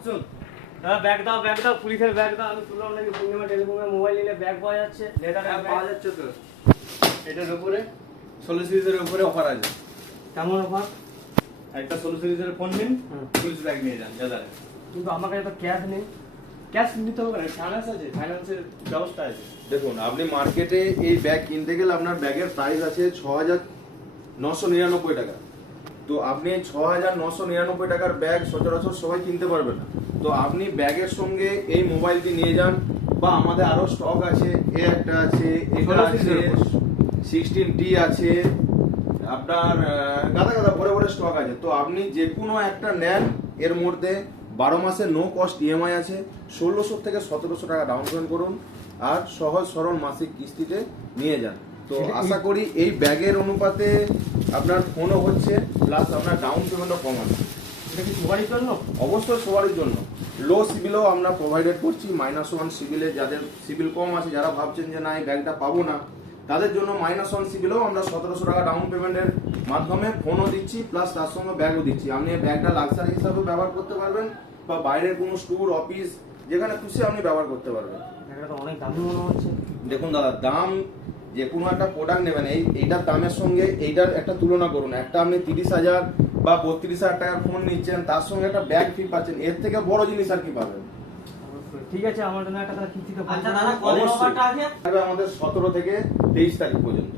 আসুন দাদা, ব্যাগ দাও, পুলিশের ব্যাগ দাও। আমি শুনলাম নাকি পূর্ণিমা টেলিকমে মোবাইল নিলে ব্যাগ পাওয়া যাচ্ছে, লেদার পাওয়া যাচ্ছে তো। এটার উপরে 16 সিরিজের উপরে অফার আছে। কেমন অফার? একটা 16 সিরিজের ফোন নিন, পুলিশ ব্যাগ নিয়ে যান দাদা। কিন্তু আমার কাছে তো ক্যাশ নেই। ক্যাশ নিতে হবে না, ফাইন্যান্স আছে, ফাইন্যান্সের ব্যবস্থা আছে। দেখুন, আপনি মার্কেটে এই ব্যাগ কিনতে গেলে আপনার ব্যাগের প্রাইস আছে 6,999 টাকা। তো আপনি 6,999 টাকার ব্যাগ সচরাচর সবাই কিনতে পারবে না। তো আপনি ব্যাগের সঙ্গে এই মোবাইলটি নিয়ে যান, বা আমাদের আরো স্টক আছে, এ একটা আছে, এটা আছে, 16T আছে, আপনার গাদা গাদা ভরে ভরে স্টক আছে। তো আপনি যে কোনো একটা নেন, এর মধ্যে 12 মাসের নো কস্ট ইএমআই আছে, 1600 থেকে 1700 টাকা ডাউন পেমেন্ট করুন, আর সহজ সরল মাসিক কিস্তিতে নিয়ে যান। তো আশা করি এই ব্যাগের অনুপাতে আপনার ফোনও হচ্ছে, প্লাস আপনার ডাউন পেমেন্টও কম আছে। এটা কি সবারই জন্য? অবশ্যই সবারই জন্য। লো সিভিলও আমরা প্রোভাইডেড করছি, -1 সিভিলে, যাদের সিভিল কম আছে, যারা ভাবছেন যে না এই ব্যাগটা পাবো না, তাদের জন্য -1 সিভিলেও আমরা 1700 টাকা ডাউন পেমেন্টের মাধ্যমে ফোনও দিচ্ছি, প্লাস তার সঙ্গে ব্যাগও দিচ্ছি। আপনি এই ব্যাগটা লাক্সারি হিসাবে ব্যবহার করতে পারবেন, বা বাইরের কোনো স্টোর, অফিস, যেখানে খুশি আপনি ব্যবহার করতে পারবেন। এটা তো অনেক দামি মনে হচ্ছে। দেখুন দাদা, দাম যে কোনো একটা প্রোডাক্ট নেবেন, এইটার দামের সঙ্গে এইটার একটা তুলনা করুন। একটা আপনি 30,000 বা 32,000 টাকার ফোন নিচ্ছেন, তার সঙ্গে একটা ব্যাগ ফ্রি পাচ্ছেন, এর থেকে বড় জিনিস আর কি পাবেন? ঠিক আছে, আমার জন্য একটা কিস্তিতে আচ্ছা দাদা, কত অফারটা আছে? আমাদের 17 থেকে 23 তারিখ পর্যন্ত।